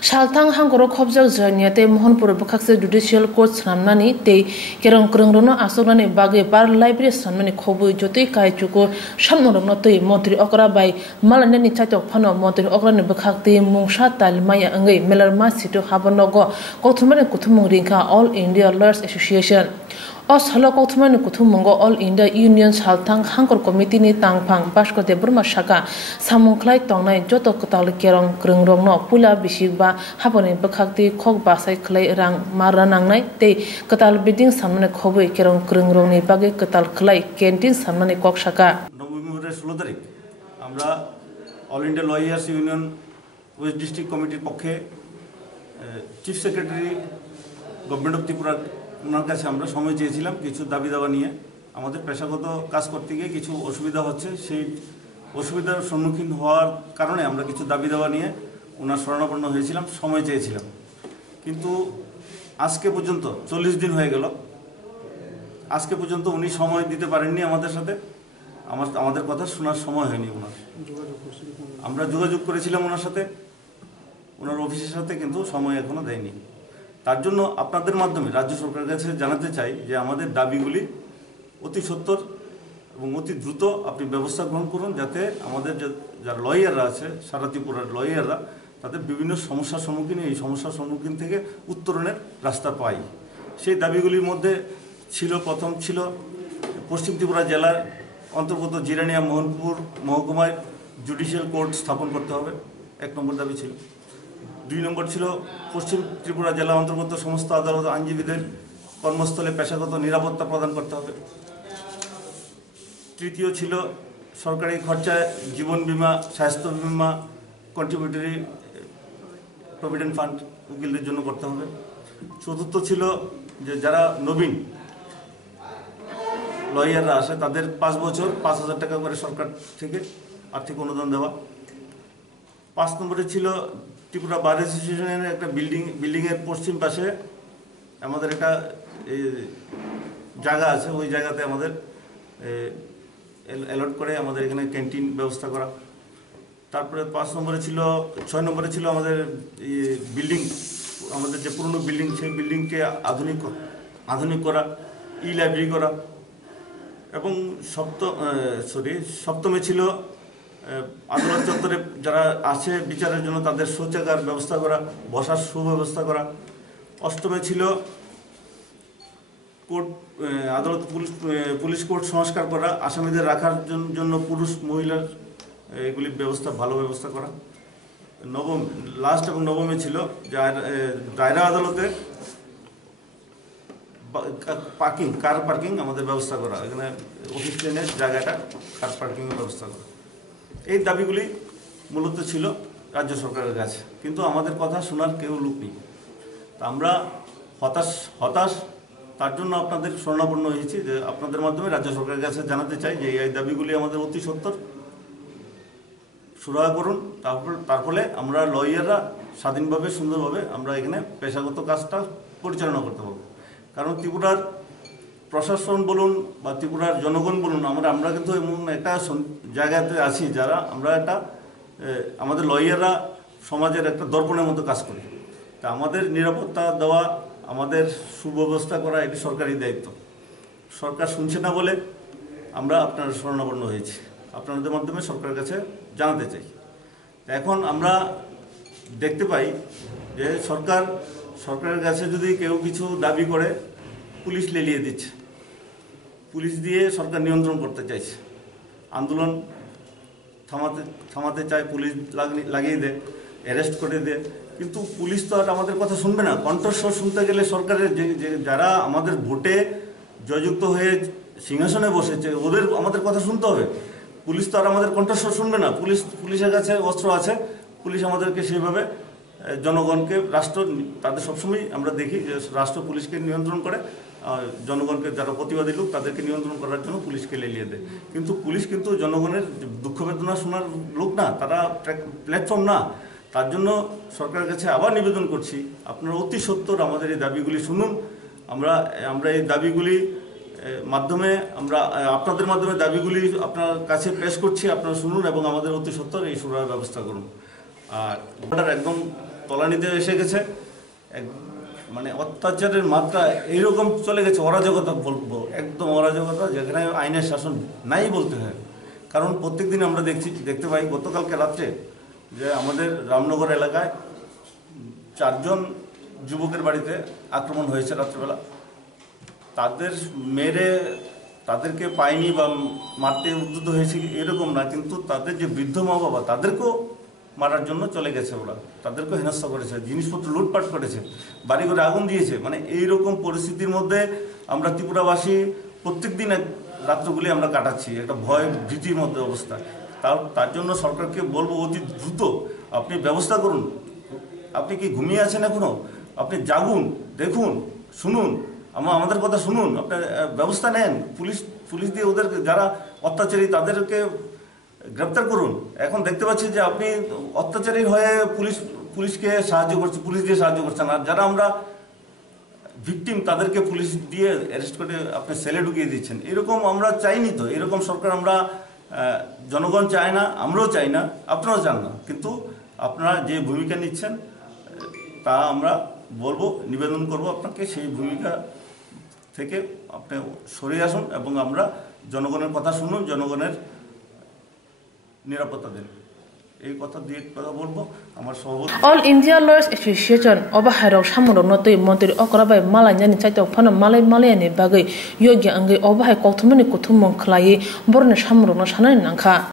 Shaltang hangoro khobjak janya te Mohanpur bakakse judicial court sanamnani te kerong krongrono asogani bage bar library sanmani khobui jotoi kai chuko samnorogno tei montri okra bai malanani chaitok phano montri okrani bakakte mungsha talmaya angai melarma situ habanogo kothumani kuthumung ringka All India Lawyers Association Os halo kothumani kuthumungo All India Union Shaltang hangor committee ni tangphang basko de burma shaka samungklai tongnai joto kotal kerong krongrogno pula bisigba haboni bakakti khok basai khlai rang maranangnai te kotal bidding samne khoboi kerong krongrogni bage kotal khlai canteen samne kok shaka নভেম্বরের 16 তারিখ আমরা all India lawyers union west district কমিটির পক্ষে chief secretary government of Tripura ওনার কাছে আমরা সময় চেয়েছিলাম কিছু দাবি দাওয়া নিয়ে আমাদের পেশাগত কাজ করতে গিয়ে কিছু অসুবিধা হচ্ছে সেই অসুবিধার সম্মুখীন হওয়ার কারণে আমরা কিছু দাবি দাওয়া নিয়ে ওনার শরণাপন্ন হয়েছিলাম সময় চেয়েছিলাম কিন্তু আজকে পর্যন্ত 40 দিন হয়ে গেল আজকে পর্যন্ত উনি সময় দিতে পারেননি আমাদের সাথে আমাদের কথা শোনার সময় হয়নি ওনার আমরা যোগাযোগ করেছিলাম ওনার সাথে ওনার অফিসের সাথে কিন্তু সময় এখনো দেয়নি তার জন্য আপনাদের মাধ্যমে রাজ্য সরকারের কাছে জানাতে চাই যে আমাদের দাবিগুলি অতি সত্বর এবং অতি দ্রুত আপনি ব্যবস্থা গ্রহণ করুন যাতে আমাদের যারা লয়াররা আছে সারা ত্রিপুরার লয়াররা তাদের বিভিন্ন সমস্যার সম্মুখীন এই সমস্যার সম্মুখীন থেকে উত্তরণের রাস্তা পাই সেই দাবিগুলির মধ্যে প্রথম ছিল পশ্চিম ত্রিপুরা জেলার অন্তর্গত জিরানিয়া মোহনপুর মহকুমায় জুডিশিয়াল কোর্ট স্থাপন করতে হবে 1 নম্বর দাবি ছিল 2 নম্বর ছিল পশ্চিম ত্রিপুরা জেলা অন্তর্গত সমস্ত আদালত আইনজীবীদের কর্মস্থলে পেশাগত নিরাপত্তা প্রদান করতে হবে তৃতীয় ছিল সরকারি খরচায় জীবন বীমা স্বাস্থ্য বীমা কন্ট্রিবিউটরি প্রভিডেন্ট ফান্ড উকিলদের জন্য করতে হবে চতুর্থ ছিল যে যারা নবীন লয়াররা আসে তাদের 5 বছর 5,000 টাকা করে সরকার থেকে আর্থিক অনুদান দেওয়া 5 নম্বরে ছিল ত্রিপুরা বার অ্যাসোসিয়েশনের একটা বিল্ডিংয়ের পশ্চিম পাশে আমাদের একটা জায়গা আছে ওই জায়গাতে আমাদের অ্যালট করে আমাদের এখানে ক্যান্টিন ব্যবস্থা করা তারপরে 6 নম্বরে ছিল আমাদের বিল্ডিং আমাদের যে পুরনো বিল্ডিং সেই বিল্ডিংকে আধুনিক করা লাইব্রেরি করা এবং সপ্তমে ছিল আদালত চত্বরে যারা আসে বিচারের জন্য তাদের শৌচাগার ব্যবস্থা করা বসার সুব্যবস্থা করা অষ্টমে ছিল কোর্ট আদালত পুলিশ কোর্ট সংস্কার করা আসামিদের রাখার জন্য পুরুষ মহিলার এগুলির ভালো ব্যবস্থা করা লাস্ট এবং নবমে ছিল দায়রা আদালতে কার পার্কিং আমাদের ব্যবস্থা করা এখানে অফিস লেনের জায়গাটা কার পার্কিংয়ের ব্যবস্থা করা এই দাবিগুলি মূলত ছিল রাজ্য সরকারের কাছে কিন্তু আমাদের কথা শোনার কেউ লোক নেই তা আমরা হতাশ তার জন্য আপনাদের শরণাপন্ন হয়েছি যে আপনাদের মাধ্যমে রাজ্য সরকারের কাছে জানাতে চাই যে এই দাবিগুলি আমাদের অতি সত্বর সুরাহা করুন তার ফলে আমরা লয়াররা স্বাধীনভাবে সুন্দরভাবে আমরা এখানে পেশাগত কাজটা পরিচালনা করতে পারবো কারণ ত্রিপুরার প্রশাসন বলুন বা ত্রিপুরার জনগণ বলুন আমরা কিন্তু এমন একটা জায়গাতে আছি যারা আমরা আমাদের লয়াররা সমাজের একটা দর্পণের মতো কাজ করি তা আমাদের নিরাপত্তা দেওয়া আমাদের সুব্যবস্থা করা এটি সরকারি দায়িত্ব সরকার শুনছে না বলে আমরা আপনার শরণাপন্ন হয়েছি আপনাদের মাধ্যমে সরকারের কাছে জানাতে চাই এখন আমরা দেখতে পাই যে সরকারের কাছে যদি কেউ কিছু দাবি করে পুলিশ লেলিয়ে দিচ্ছে পুলিশ দিয়ে সরকার নিয়ন্ত্রণ করতে চাইছে আন্দোলন থামাতে চায় পুলিশ লাগিয়ে দেয় অ্যারেস্ট করে দেয় কিন্তু পুলিশ তো আর আমাদের কথা শুনবে না কণ্ঠস্বর শুনতে গেলে সরকারের যে যারা আমাদের ভোটে জয়যুক্ত হয়ে সিংহাসনে বসেছে ওদের আমাদের কথা শুনতে হবে পুলিশ তো আর আমাদের কণ্ঠস্বর শুনবে না পুলিশের কাছে অস্ত্র আছে পুলিশ আমাদেরকে সেইভাবে জনগণকে তাদের সবসময় আমরা দেখি যে রাষ্ট্র পুলিশকে নিয়ন্ত্রণ করে জনগণকে যারা প্রতিবাদী লোক তাদেরকে নিয়ন্ত্রণ করার জন্য পুলিশকে লেলিয়ে দেয় কিন্তু পুলিশ কিন্তু জনগণের দুঃখ বেদনা শোনার লোক না তারা প্ল্যাটফর্ম না তার জন্য সরকারের কাছে আবার নিবেদন করছি আপনারা অতি সত্বর আমাদের এই দাবিগুলি শুনুন আমরা এই দাবিগুলি মাধ্যমে আমরা আপনাদের মাধ্যমে দাবিগুলি আপনার কাছে পেশ করছি আপনারা শুনুন এবং আমাদের অতি সত্বর এই সুরাহার ব্যবস্থা করুন আর একদম তলানিতে এসে গেছে। মানে অত্যাচারের মাত্রা এইরকম চলে গেছে, অরাজকতা বলবো, একদম অরাজকতা, যেখানে আইনের শাসন নাই বলতে হয়। কারণ প্রত্যেকদিন আমরা দেখতে পাই, গতকালকে রাত্রে যে আমাদের রামনগর এলাকায় 4 জন যুবকের বাড়িতে আক্রমণ হয়েছে রাত্রেবেলা। তাদের মেরে তাদেরকে পায়নি বা মারতে উদ্যত হয়েছে এরকম না, কিন্তু তাদের যে বৃদ্ধ মা বাবা তাদেরকেও মারার জন্য চলে গেছে, ওরা তাদেরকেও হেনস্থা করেছে, জিনিসপত্র লুটপাট করেছে, বাড়ি ঘরে আগুন দিয়েছে। মানে এইরকম পরিস্থিতির মধ্যে আমরা ত্রিপুরাবাসী প্রত্যেক দিন রাত্রগুলি আমরা কাটাচ্ছি একটা ভয় ভীতির মধ্যে অবস্থা। তার জন্য সরকারকে বলবো, অতি দ্রুত আপনি ব্যবস্থা করুন। আপনি কি ঘুমিয়ে আছেন এখনো? আপনি জাগুন, দেখুন, শুনুন, আমাদের কথা শুনুন, আপনার ব্যবস্থা নেন। পুলিশ দিয়ে ওদের যারা অত্যাচারী তাদেরকে গ্রেপ্তার করুন। এখন দেখতে পাচ্ছি যে আপনি অত্যাচারী হয়ে পুলিশকে সাহায্য করছে, পুলিশ দিয়ে সাহায্য করছেন, আর যারা আমরা ভিকটিম তাদেরকে পুলিশ দিয়ে অ্যারেস্ট করে আপনি সেলে ঢুকিয়ে দিচ্ছেন। এরকম আমরা চাইনি তো, এরকম সরকার আমরা জনগণ চায় না, আমরাও চাই না, আপনারাও চান না। কিন্তু আপনারা যে ভূমিকা নিচ্ছেন তা আমরা বলবো, নিবেদন করব আপনাকে সেই ভূমিকা থেকে আপনি সরে আসুন এবং আমরা জনগণের কথা শুনুন, জনগণের নিরাপত্তা দেন। এই কথা দিয়ে কথা বলবো আমার সভাপতি। অল ইন্ডিয়া লয়ার্স এসোসিয়েশন অবাহাইরক সামুরক নতই মন্ত্রী অকরাবাই মালাইনি চাইতে ফানো মালাইনি বাগৈ योग्य अंगै অবাহাই কথমনি কুথুমং খলাই বরনে সামুরক সানানি নাংখা।